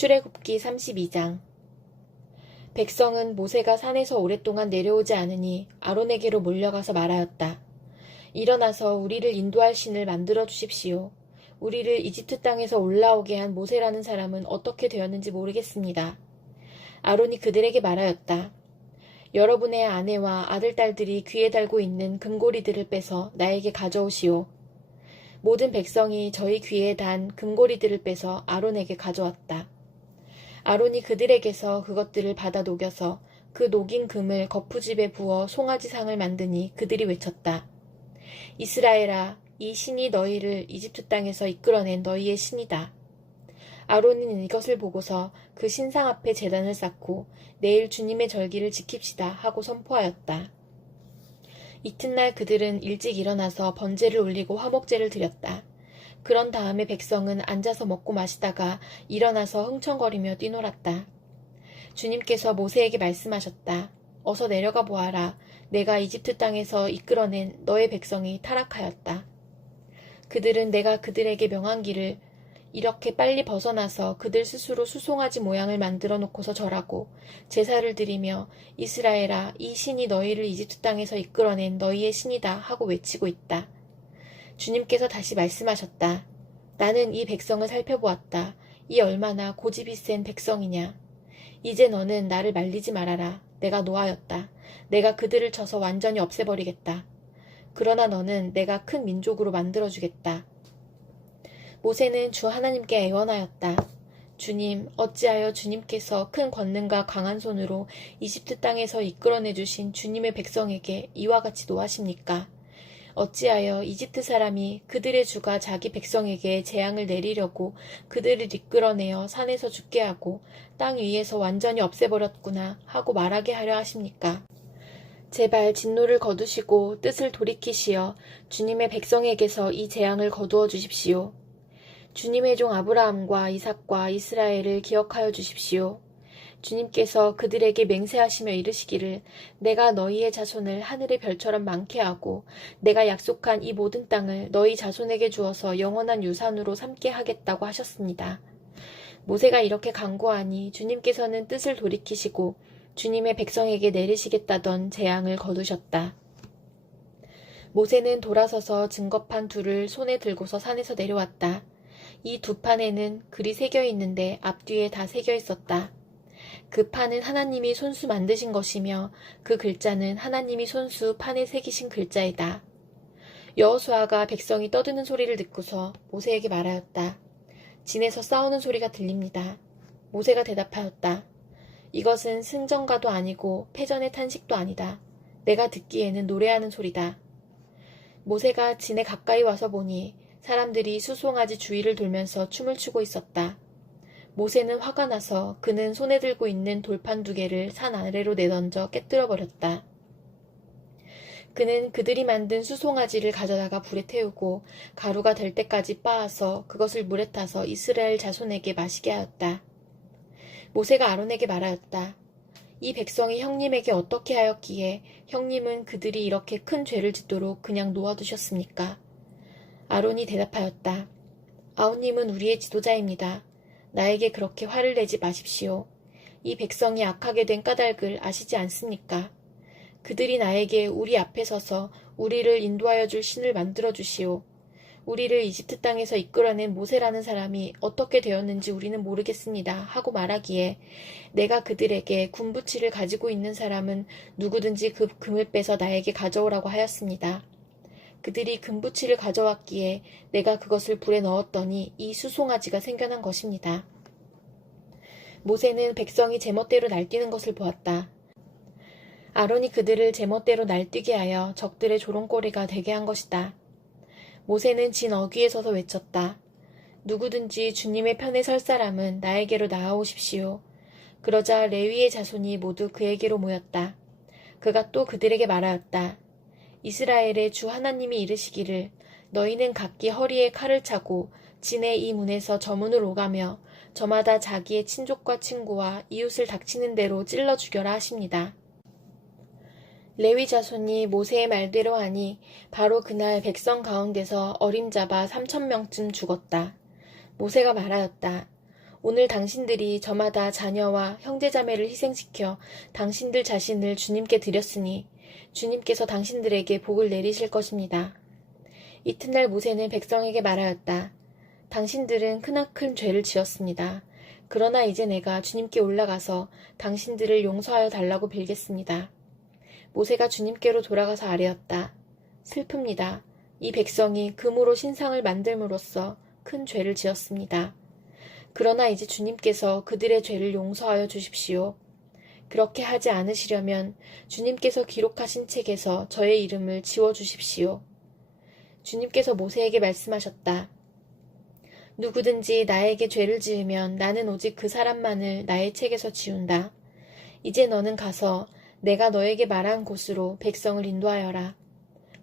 출애굽기 32장. 백성은 모세가 산에서 오랫동안 내려오지 않으니 아론에게로 몰려가서 말하였다. 일어나서 우리를 인도할 신을 만들어 주십시오. 우리를 이집트 땅에서 올라오게 한 모세라는 사람은 어떻게 되었는지 모르겠습니다. 아론이 그들에게 말하였다. 여러분의 아내와 아들, 딸들이 귀에 달고 있는 금고리들을 빼서 나에게 가져오시오. 모든 백성이 저희 귀에 단 금고리들을 빼서 아론에게 가져왔다. 아론이 그들에게서 그것들을 받아 녹여서 그 녹인 금을 거푸집에 부어 송아지상을 만드니 그들이 외쳤다. 이스라엘아, 이 신이 너희를 이집트 땅에서 이끌어낸 너희의 신이다. 아론은 이것을 보고서 그 신상 앞에 제단을 쌓고 내일 주님의 절기를 지킵시다 하고 선포하였다. 이튿날 그들은 일찍 일어나서 번제를 올리고 화목제를 드렸다. 그런 다음에 백성은 앉아서 먹고 마시다가 일어나서 흥청거리며 뛰놀았다. 주님께서 모세에게 말씀하셨다. 어서 내려가 보아라. 내가 이집트 땅에서 이끌어낸 너의 백성이 타락하였다. 그들은 내가 그들에게 명한 길을 이렇게 빨리 벗어나서 그들 스스로 수송아지 모양을 만들어 놓고서 절하고 제사를 드리며 이스라엘아, 이 신이 너희를 이집트 땅에서 이끌어낸 너희의 신이다 하고 외치고 있다. 주님께서 다시 말씀하셨다. 나는 이 백성을 살펴보았다. 이 얼마나 고집이 센 백성이냐. 이제 너는 나를 말리지 말아라. 내가 노하였다. 내가 그들을 쳐서 완전히 없애버리겠다. 그러나 너는 내가 큰 민족으로 만들어주겠다. 모세는 주 하나님께 애원하였다. 주님, 어찌하여 주님께서 큰 권능과 강한 손으로 이집트 땅에서 이끌어내주신 주님의 백성에게 이와 같이 노하십니까? 어찌하여 이집트 사람이 그들의 주가 자기 백성에게 재앙을 내리려고 그들을 이끌어내어 산에서 죽게 하고 땅 위에서 완전히 없애버렸구나 하고 말하게 하려 하십니까? 제발 진노를 거두시고 뜻을 돌이키시어 주님의 백성에게서 이 재앙을 거두어 주십시오. 주님의 종 아브라함과 이삭과 이스라엘을 기억하여 주십시오. 주님께서 그들에게 맹세하시며 이르시기를 내가 너희의 자손을 하늘의 별처럼 많게 하고 내가 약속한 이 모든 땅을 너희 자손에게 주어서 영원한 유산으로 삼게 하겠다고 하셨습니다. 모세가 이렇게 간구하니 주님께서는 뜻을 돌이키시고 주님의 백성에게 내리시겠다던 재앙을 거두셨다. 모세는 돌아서서 증거판 둘을 손에 들고서 산에서 내려왔다. 이 두 판에는 글이 새겨 있는데 앞뒤에 다 새겨 있었다. 그 판은 하나님이 손수 만드신 것이며 그 글자는 하나님이 손수 판에 새기신 글자이다. 여호수아가 백성이 떠드는 소리를 듣고서 모세에게 말하였다. 진에서 싸우는 소리가 들립니다. 모세가 대답하였다. 이것은 승전가도 아니고 패전의 탄식도 아니다. 내가 듣기에는 노래하는 소리다. 모세가 진에 가까이 와서 보니 사람들이 수송아지 주위를 돌면서 춤을 추고 있었다. 모세는 화가 나서 그는 손에 들고 있는 돌판 2개를 산 아래로 내던져 깨뜨려 버렸다. 그는 그들이 만든 수송아지를 가져다가 불에 태우고 가루가 될 때까지 빻아서 그것을 물에 타서 이스라엘 자손에게 마시게 하였다. 모세가 아론에게 말하였다. 이 백성이 형님에게 어떻게 하였기에 형님은 그들이 이렇게 큰 죄를 짓도록 그냥 놓아두셨습니까? 아론이 대답하였다. 아우님은 우리의 지도자입니다. 나에게 그렇게 화를 내지 마십시오. 이 백성이 악하게 된 까닭을 아시지 않습니까? 그들이 나에게 우리 앞에 서서 우리를 인도하여 줄 신을 만들어 주시오. 우리를 이집트 땅에서 이끌어낸 모세라는 사람이 어떻게 되었는지 우리는 모르겠습니다. 하고 말하기에 내가 그들에게 군부치를 가지고 있는 사람은 누구든지 그 금을 빼서 나에게 가져오라고 하였습니다. 그들이 금부치를 가져왔기에 내가 그것을 불에 넣었더니 이 수송아지가 생겨난 것입니다. 모세는 백성이 제멋대로 날뛰는 것을 보았다. 아론이 그들을 제멋대로 날뛰게 하여 적들의 조롱거리가 되게 한 것이다. 모세는 진 어귀에 서서 외쳤다. 누구든지 주님의 편에 설 사람은 나에게로 나아오십시오. 그러자 레위의 자손이 모두 그에게로 모였다. 그가 또 그들에게 말하였다. 이스라엘의 주 하나님이 이르시기를 너희는 각기 허리에 칼을 차고 진의 이 문에서 저 문을 오가며 저마다 자기의 친족과 친구와 이웃을 닥치는 대로 찔러 죽여라 하십니다. 레위 자손이 모세의 말대로 하니 바로 그날 백성 가운데서 어림잡아 3,000명쯤 죽었다. 모세가 말하였다. 오늘 당신들이 저마다 자녀와 형제자매를 희생시켜 당신들 자신을 주님께 드렸으니 주님께서 당신들에게 복을 내리실 것입니다. 이튿날 모세는 백성에게 말하였다. 당신들은 크나큰 죄를 지었습니다. 그러나 이제 내가 주님께 올라가서 당신들을 용서하여 달라고 빌겠습니다. 모세가 주님께로 돌아가서 아뢰었다. 슬픕니다. 이 백성이 금으로 신상을 만들므로써 큰 죄를 지었습니다. 그러나 이제 주님께서 그들의 죄를 용서하여 주십시오. 그렇게 하지 않으시려면 주님께서 기록하신 책에서 저의 이름을 지워주십시오. 주님께서 모세에게 말씀하셨다. 누구든지 나에게 죄를 지으면 나는 오직 그 사람만을 나의 책에서 지운다. 이제 너는 가서 내가 너에게 말한 곳으로 백성을 인도하여라.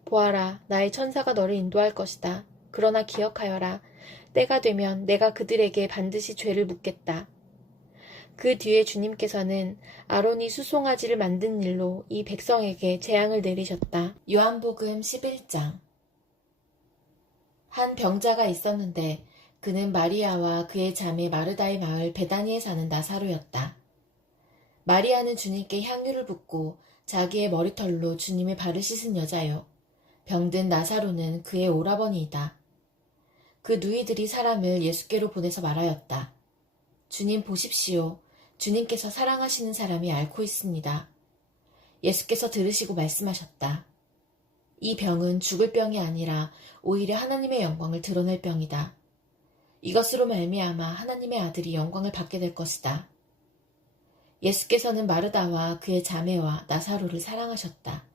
보아라, 나의 천사가 너를 인도할 것이다. 그러나 기억하여라. 때가 되면 내가 그들에게 반드시 죄를 묻겠다. 그 뒤에 주님께서는 아론이 수송아지를 만든 일로 이 백성에게 재앙을 내리셨다. 요한복음 11장. 한 병자가 있었는데 그는 마리아와 그의 자매 마르다의 마을 베다니에 사는 나사로였다. 마리아는 주님께 향유를 붓고 자기의 머리털로 주님의 발을 씻은 여자요. 병든 나사로는 그의 오라버니이다. 그 누이들이 사람을 예수께로 보내서 말하였다. 주님 보십시오. 주님께서 사랑하시는 사람이 앓고 있습니다. 예수께서 들으시고 말씀하셨다. 이 병은 죽을 병이 아니라 오히려 하나님의 영광을 드러낼 병이다. 이것으로 말미암아 하나님의 아들이 영광을 받게 될 것이다. 예수께서는 마르다와 그의 자매와 나사로를 사랑하셨다.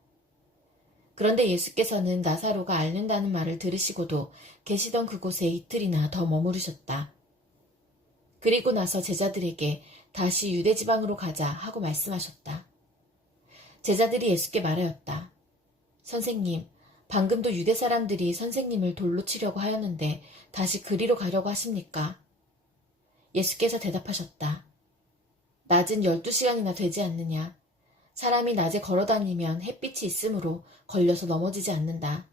그런데 예수께서는 나사로가 앓는다는 말을 들으시고도 계시던 그곳에 이틀이나 더 머무르셨다. 그리고 나서 제자들에게 다시 유대 지방으로 가자 하고 말씀하셨다. 제자들이 예수께 말하였다. 선생님, 방금도 유대 사람들이 선생님을 돌로 치려고 하였는데 다시 그리로 가려고 하십니까? 예수께서 대답하셨다. 낮은 12시간이나 되지 않느냐? 사람이 낮에 걸어다니면 햇빛이 있으므로 걸려서 넘어지지 않는다.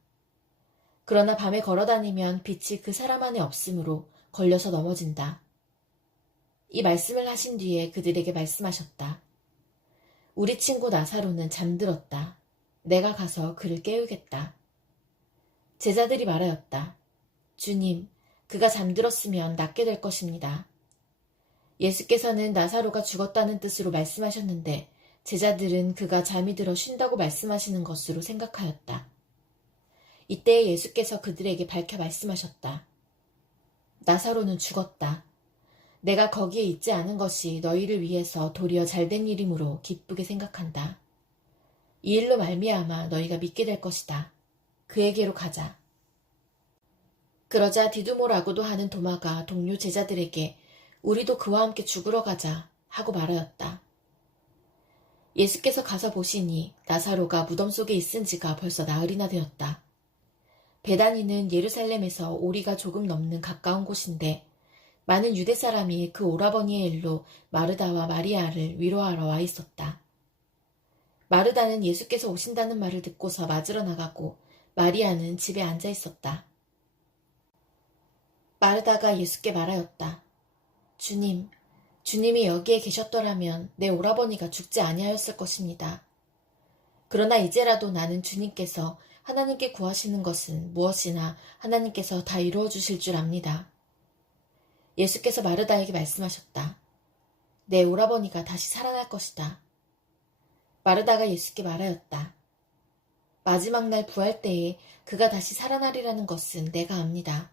그러나 밤에 걸어다니면 빛이 그 사람 안에 없으므로 걸려서 넘어진다. 이 말씀을 하신 뒤에 그들에게 말씀하셨다. 우리 친구 나사로는 잠들었다. 내가 가서 그를 깨우겠다. 제자들이 말하였다. 주님, 그가 잠들었으면 낫게 될 것입니다. 예수께서는 나사로가 죽었다는 뜻으로 말씀하셨는데 제자들은 그가 잠이 들어 쉰다고 말씀하시는 것으로 생각하였다. 이때 예수께서 그들에게 밝혀 말씀하셨다. 나사로는 죽었다. 내가 거기에 있지 않은 것이 너희를 위해서 도리어 잘된 일이므로 기쁘게 생각한다. 이 일로 말미암아 너희가 믿게 될 것이다. 그에게로 가자. 그러자 디두모라고도 하는 도마가 동료 제자들에게 우리도 그와 함께 죽으러 가자 하고 말하였다. 예수께서 가서 보시니 나사로가 무덤 속에 있은 지가 벌써 나흘이나 되었다. 베다니는 예루살렘에서 오리가 조금 넘는 가까운 곳인데 많은 유대 사람이 그 오라버니의 일로 마르다와 마리아를 위로하러 와 있었다. 마르다는 예수께서 오신다는 말을 듣고서 맞으러 나가고 마리아는 집에 앉아 있었다. 마르다가 예수께 말하였다. 주님, 주님이 여기에 계셨더라면 내 오라버니가 죽지 아니하였을 것입니다. 그러나 이제라도 나는 주님께서 하나님께 구하시는 것은 무엇이나 하나님께서 다 이루어 주실 줄 압니다. 예수께서 마르다에게 말씀하셨다. 내 오라버니가 다시 살아날 것이다. 마르다가 예수께 말하였다. 마지막 날 부활 때에 그가 다시 살아나리라는 것은 내가 압니다.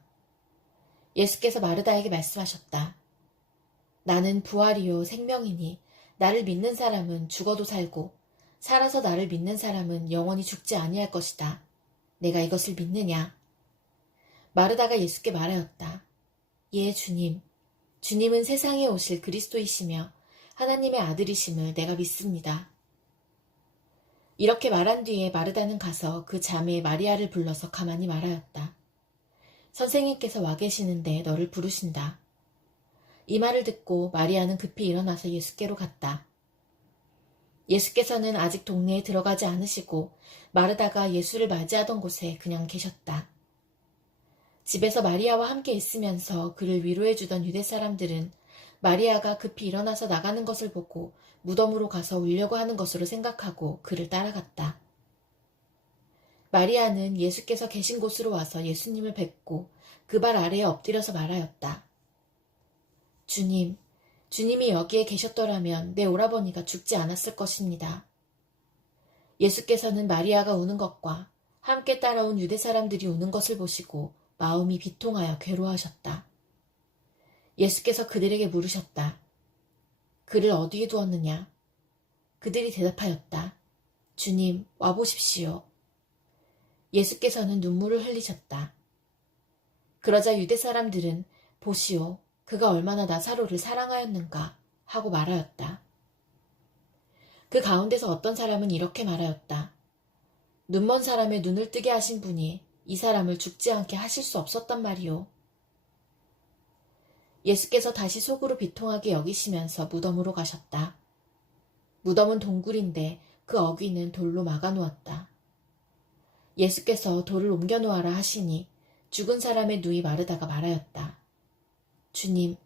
예수께서 마르다에게 말씀하셨다. 나는 부활이요 생명이니 나를 믿는 사람은 죽어도 살고 살아서 나를 믿는 사람은 영원히 죽지 아니할 것이다. 내가 이것을 믿느냐? 마르다가 예수께 말하였다. 예, 주님. 주님은 세상에 오실 그리스도이시며 하나님의 아들이심을 내가 믿습니다. 이렇게 말한 뒤에 마르다는 가서 그 자매 마리아를 불러서 가만히 말하였다. 선생님께서 와 계시는데 너를 부르신다. 이 말을 듣고 마리아는 급히 일어나서 예수께로 갔다. 예수께서는 아직 동네에 들어가지 않으시고 마르다가 예수를 맞이하던 곳에 그냥 계셨다. 집에서 마리아와 함께 있으면서 그를 위로해주던 유대 사람들은 마리아가 급히 일어나서 나가는 것을 보고 무덤으로 가서 울려고 하는 것으로 생각하고 그를 따라갔다. 마리아는 예수께서 계신 곳으로 와서 예수님을 뵙고 그 발 아래에 엎드려서 말하였다. 주님, 주님이 여기에 계셨더라면 내 오라버니가 죽지 않았을 것입니다. 예수께서는 마리아가 우는 것과 함께 따라온 유대 사람들이 우는 것을 보시고 마음이 비통하여 괴로워하셨다. 예수께서 그들에게 물으셨다. 그를 어디에 두었느냐? 그들이 대답하였다. 주님, 와보십시오. 예수께서는 눈물을 흘리셨다. 그러자 유대 사람들은 보시오, 그가 얼마나 나사로를 사랑하였는가 하고 말하였다. 그 가운데서 어떤 사람은 이렇게 말하였다. 눈먼 사람의 눈을 뜨게 하신 분이 이 사람을 죽지 않게 하실 수 없었단 말이오. 예수께서 다시 속으로 비통하게 여기시면서 무덤으로 가셨다. 무덤은 동굴인데 그 어귀는 돌로 막아놓았다. 예수께서 돌을 옮겨놓아라 하시니 죽은 사람의 누이 마르다가 말하였다. 주님,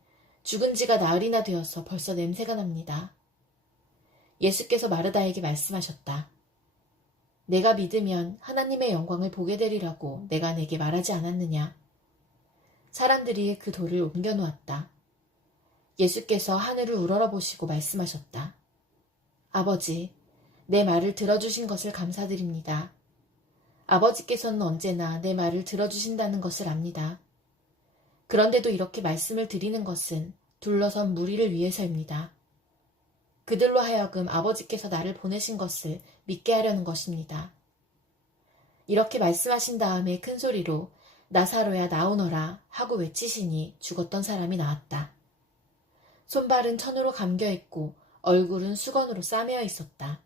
죽은 지가 나흘이나 되어서 벌써 냄새가 납니다. 예수께서 마르다에게 말씀하셨다. 내가 믿으면 하나님의 영광을 보게 되리라고 내가 내게 말하지 않았느냐. 사람들이 그 돌을 옮겨놓았다. 예수께서 하늘을 우러러보시고 말씀하셨다. 아버지, 내 말을 들어주신 것을 감사드립니다. 아버지께서는 언제나 내 말을 들어주신다는 것을 압니다. 그런데도 이렇게 말씀을 드리는 것은 둘러선 무리를 위해서입니다. 그들로 하여금 아버지께서 나를 보내신 것을 믿게 하려는 것입니다. 이렇게 말씀하신 다음에 큰 소리로 나사로야 나오너라 하고 외치시니 죽었던 사람이 나왔다. 손발은 천으로 감겨있고 얼굴은 수건으로 싸매어 있었다.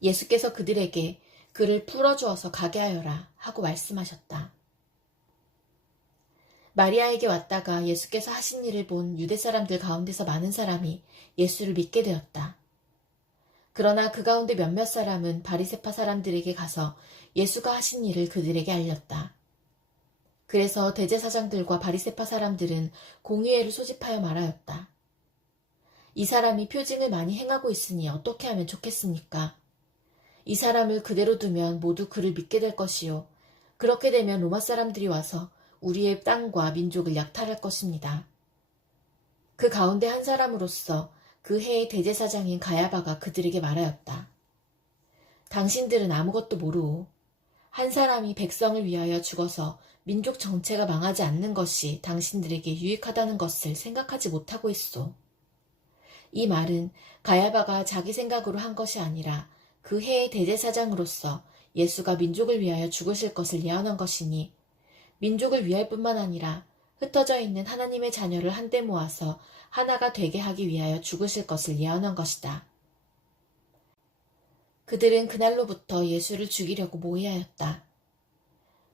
예수께서 그들에게 그를 풀어주어서 가게 하여라 하고 말씀하셨다. 마리아에게 왔다가 예수께서 하신 일을 본 유대 사람들 가운데서 많은 사람이 예수를 믿게 되었다. 그러나 그 가운데 몇몇 사람은 바리새파 사람들에게 가서 예수가 하신 일을 그들에게 알렸다. 그래서 대제사장들과 바리새파 사람들은 공의회를 소집하여 말하였다. 이 사람이 표징을 많이 행하고 있으니 어떻게 하면 좋겠습니까? 이 사람을 그대로 두면 모두 그를 믿게 될 것이요. 그렇게 되면 로마 사람들이 와서 우리의 땅과 민족을 약탈할 것입니다. 그 가운데 한 사람으로서 그 해의 대제사장인 가야바가 그들에게 말하였다. 당신들은 아무것도 모르오. 한 사람이 백성을 위하여 죽어서 민족 전체가 망하지 않는 것이 당신들에게 유익하다는 것을 생각하지 못하고 있소. 이 말은 가야바가 자기 생각으로 한 것이 아니라 그 해의 대제사장으로서 예수가 민족을 위하여 죽으실 것을 예언한 것이니 민족을 위할 뿐만 아니라 흩어져 있는 하나님의 자녀를 한데 모아서 하나가 되게 하기 위하여 죽으실 것을 예언한 것이다. 그들은 그날로부터 예수를 죽이려고 모의하였다.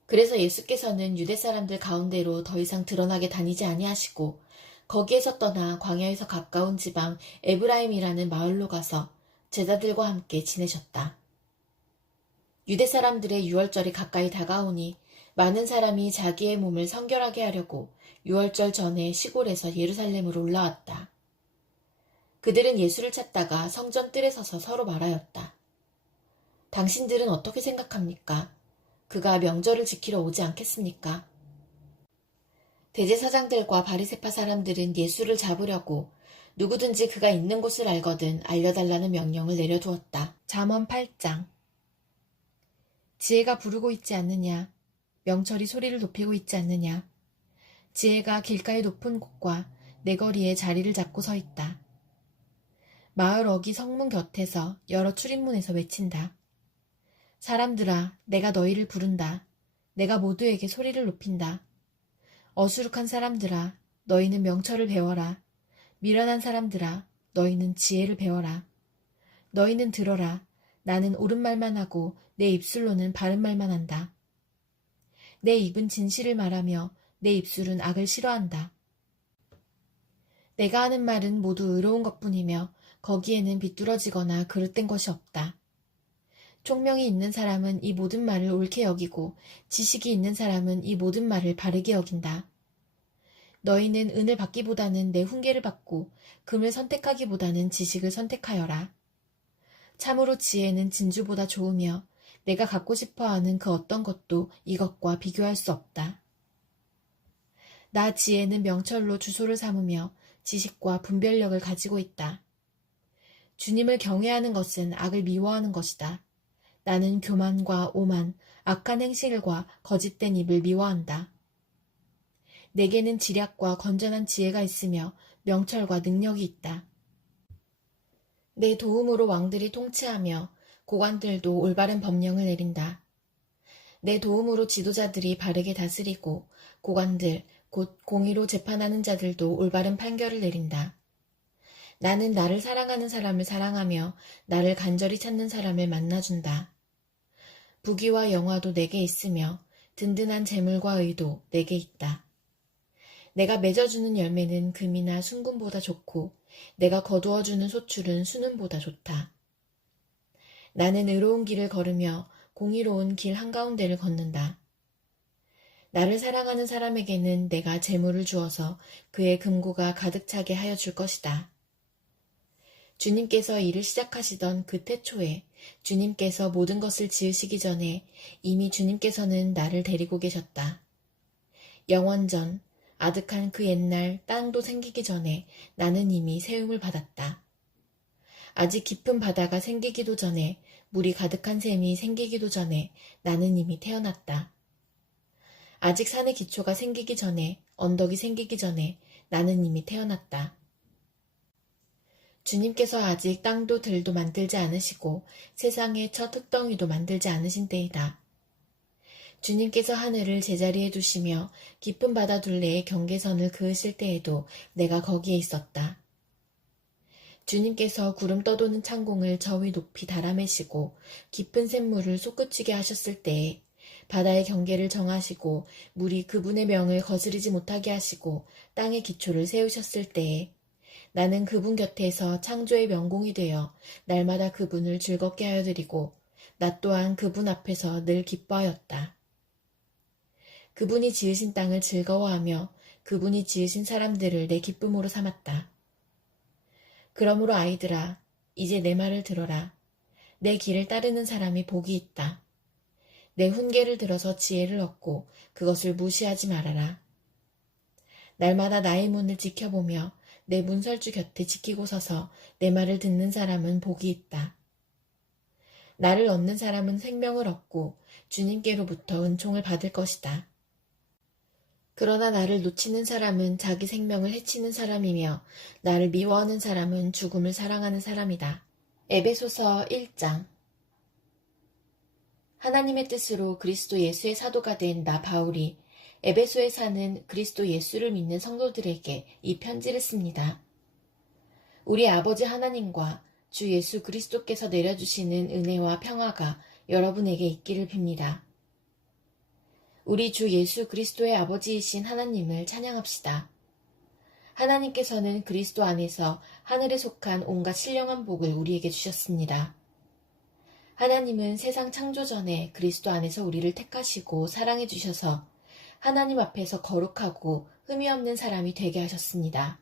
그래서 예수께서는 유대 사람들 가운데로 더 이상 드러나게 다니지 아니하시고 거기에서 떠나 광야에서 가까운 지방 에브라임이라는 마을로 가서 제자들과 함께 지내셨다. 유대 사람들의 유월절이 가까이 다가오니 많은 사람이 자기의 몸을 성결하게 하려고 유월절 전에 시골에서 예루살렘으로 올라왔다. 그들은 예수를 찾다가 성전 뜰에 서서 서로 말하였다. 당신들은 어떻게 생각합니까? 그가 명절을 지키러 오지 않겠습니까? 대제사장들과 바리새파 사람들은 예수를 잡으려고 누구든지 그가 있는 곳을 알거든 알려달라는 명령을 내려두었다. 잠언 8장. 지혜가 부르고 있지 않느냐? 명철이 소리를 높이고 있지 않느냐? 지혜가 길가의 높은 곳과 내거리에 자리를 잡고 서 있다. 마을 어귀 성문 곁에서 여러 출입문에서 외친다. 사람들아, 내가 너희를 부른다. 내가 모두에게 소리를 높인다. 어수룩한 사람들아, 너희는 명철을 배워라. 미련한 사람들아, 너희는 지혜를 배워라. 너희는 들어라. 나는 옳은 말만 하고 내 입술로는 바른 말만 한다. 내 입은 진실을 말하며 내 입술은 악을 싫어한다. 내가 하는 말은 모두 의로운 것뿐이며 거기에는 비뚤어지거나 그릇된 것이 없다. 총명이 있는 사람은 이 모든 말을 옳게 여기고 지식이 있는 사람은 이 모든 말을 바르게 여긴다. 너희는 은을 받기보다는 내 훈계를 받고 금을 선택하기보다는 지식을 선택하여라. 참으로 지혜는 진주보다 좋으며 내가 갖고 싶어하는 그 어떤 것도 이것과 비교할 수 없다. 나 지혜는 명철로 주소를 삼으며 지식과 분별력을 가지고 있다. 주님을 경외하는 것은 악을 미워하는 것이다. 나는 교만과 오만, 악한 행실과 거짓된 입을 미워한다. 내게는 지략과 건전한 지혜가 있으며 명철과 능력이 있다. 내 도움으로 왕들이 통치하며 고관들도 올바른 법령을 내린다. 내 도움으로 지도자들이 바르게 다스리고 고관들, 곧 공의로 재판하는 자들도 올바른 판결을 내린다. 나는 나를 사랑하는 사람을 사랑하며 나를 간절히 찾는 사람을 만나준다. 부귀와 영화도 내게 있으며 든든한 재물과 의도 내게 있다. 내가 맺어주는 열매는 금이나 순금보다 좋고 내가 거두어주는 소출은 순음보다 좋다. 나는 의로운 길을 걸으며 공의로운 길 한가운데를 걷는다. 나를 사랑하는 사람에게는 내가 재물을 주어서 그의 금고가 가득 차게 하여 줄 것이다. 주님께서 일을 시작하시던 그 태초에 주님께서 모든 것을 지으시기 전에 이미 주님께서는 나를 데리고 계셨다. 영원전 아득한 그 옛날 땅도 생기기 전에 나는 이미 세움을 받았다. 아직 깊은 바다가 생기기도 전에 물이 가득한 샘이 생기기도 전에 나는 이미 태어났다. 아직 산의 기초가 생기기 전에 언덕이 생기기 전에 나는 이미 태어났다. 주님께서 아직 땅도 들도 만들지 않으시고 세상의 첫 흙덩이도 만들지 않으신 때이다. 주님께서 하늘을 제자리에 두시며 깊은 바다 둘레에 경계선을 그으실 때에도 내가 거기에 있었다. 주님께서 구름 떠도는 창공을 저 위 높이 달아매시고 깊은 샘물을 솟구치게 하셨을 때에 바다의 경계를 정하시고 물이 그분의 명을 거스르지 못하게 하시고 땅의 기초를 세우셨을 때에 나는 그분 곁에서 창조의 명공이 되어 날마다 그분을 즐겁게 하여 드리고 나 또한 그분 앞에서 늘 기뻐하였다. 그분이 지으신 땅을 즐거워하며 그분이 지으신 사람들을 내 기쁨으로 삼았다. 그러므로 아이들아, 이제 내 말을 들어라. 내 길을 따르는 사람이 복이 있다. 내 훈계를 들어서 지혜를 얻고 그것을 무시하지 말아라. 날마다 나의 문을 지켜보며 내 문설주 곁에 지키고 서서 내 말을 듣는 사람은 복이 있다. 나를 얻는 사람은 생명을 얻고 주님께로부터 은총을 받을 것이다. 그러나 나를 놓치는 사람은 자기 생명을 해치는 사람이며 나를 미워하는 사람은 죽음을 사랑하는 사람이다. 에베소서 1장. 하나님의 뜻으로 그리스도 예수의 사도가 된 나 바울이 에베소에 사는 그리스도 예수를 믿는 성도들에게 이 편지를 씁니다. 우리 아버지 하나님과 주 예수 그리스도께서 내려주시는 은혜와 평화가 여러분에게 있기를 빕니다. 우리 주 예수 그리스도의 아버지이신 하나님을 찬양합시다. 하나님께서는 그리스도 안에서 하늘에 속한 온갖 신령한 복을 우리에게 주셨습니다. 하나님은 세상 창조 전에 그리스도 안에서 우리를 택하시고 사랑해 주셔서 하나님 앞에서 거룩하고 흠이 없는 사람이 되게 하셨습니다.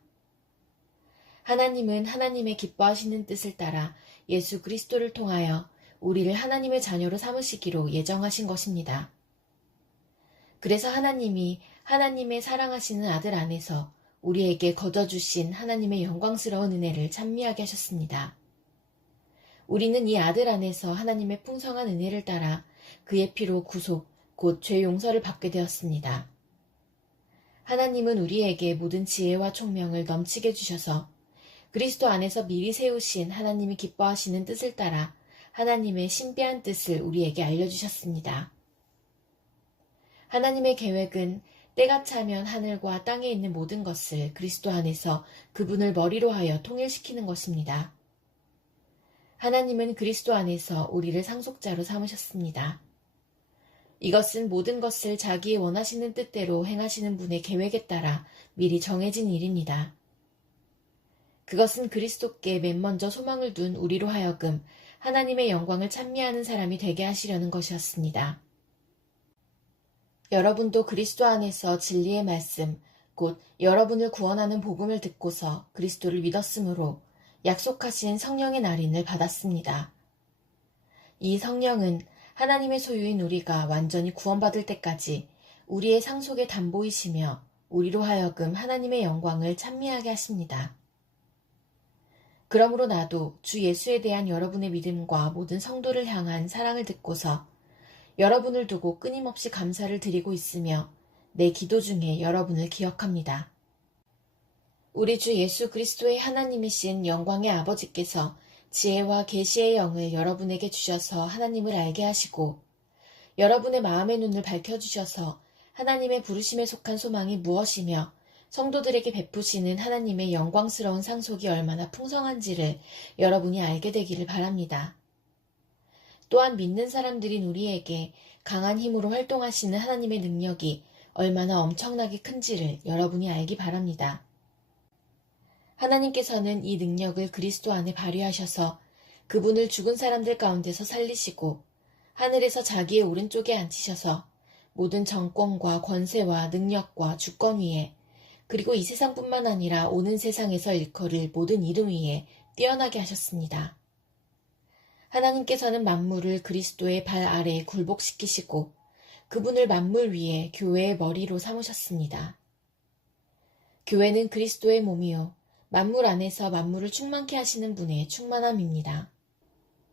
하나님은 하나님의 기뻐하시는 뜻을 따라 예수 그리스도를 통하여 우리를 하나님의 자녀로 삼으시기로 예정하신 것입니다. 그래서 하나님이 하나님의 사랑하시는 아들 안에서 우리에게 거둬주신 하나님의 영광스러운 은혜를 찬미하게 하셨습니다. 우리는 이 아들 안에서 하나님의 풍성한 은혜를 따라 그의 피로 구속, 곧 죄 용서를 받게 되었습니다. 하나님은 우리에게 모든 지혜와 총명을 넘치게 주셔서 그리스도 안에서 미리 세우신 하나님이 기뻐하시는 뜻을 따라 하나님의 신비한 뜻을 우리에게 알려주셨습니다. 하나님의 계획은 때가 차면 하늘과 땅에 있는 모든 것을 그리스도 안에서 그분을 머리로 하여 통일시키는 것입니다. 하나님은 그리스도 안에서 우리를 상속자로 삼으셨습니다. 이것은 모든 것을 자기의 원하시는 뜻대로 행하시는 분의 계획에 따라 미리 정해진 일입니다. 그것은 그리스도께 맨 먼저 소망을 둔 우리로 하여금 하나님의 영광을 찬미하는 사람이 되게 하시려는 것이었습니다. 여러분도 그리스도 안에서 진리의 말씀, 곧 여러분을 구원하는 복음을 듣고서 그리스도를 믿었으므로 약속하신 성령의 날인을 받았습니다. 이 성령은 하나님의 소유인 우리가 완전히 구원받을 때까지 우리의 상속의 담보이시며 우리로 하여금 하나님의 영광을 찬미하게 하십니다. 그러므로 나도 주 예수에 대한 여러분의 믿음과 모든 성도를 향한 사랑을 듣고서 여러분을 두고 끊임없이 감사를 드리고 있으며 내 기도 중에 여러분을 기억합니다. 우리 주 예수 그리스도의 하나님이신 영광의 아버지께서 지혜와 계시의 영을 여러분에게 주셔서 하나님을 알게 하시고 여러분의 마음의 눈을 밝혀주셔서 하나님의 부르심에 속한 소망이 무엇이며 성도들에게 베푸시는 하나님의 영광스러운 상속이 얼마나 풍성한지를 여러분이 알게 되기를 바랍니다. 또한 믿는 사람들인 우리에게 강한 힘으로 활동하시는 하나님의 능력이 얼마나 엄청나게 큰지를 여러분이 알기 바랍니다. 하나님께서는 이 능력을 그리스도 안에 발휘하셔서 그분을 죽은 사람들 가운데서 살리시고 하늘에서 자기의 오른쪽에 앉히셔서 모든 정권과 권세와 능력과 주권 위에 그리고 이 세상뿐만 아니라 오는 세상에서 일컬을 모든 이름 위에 뛰어나게 하셨습니다. 하나님께서는 만물을 그리스도의 발 아래에 굴복시키시고 그분을 만물 위에 교회의 머리로 삼으셨습니다. 교회는 그리스도의 몸이요 만물 안에서 만물을 충만케 하시는 분의 충만함입니다.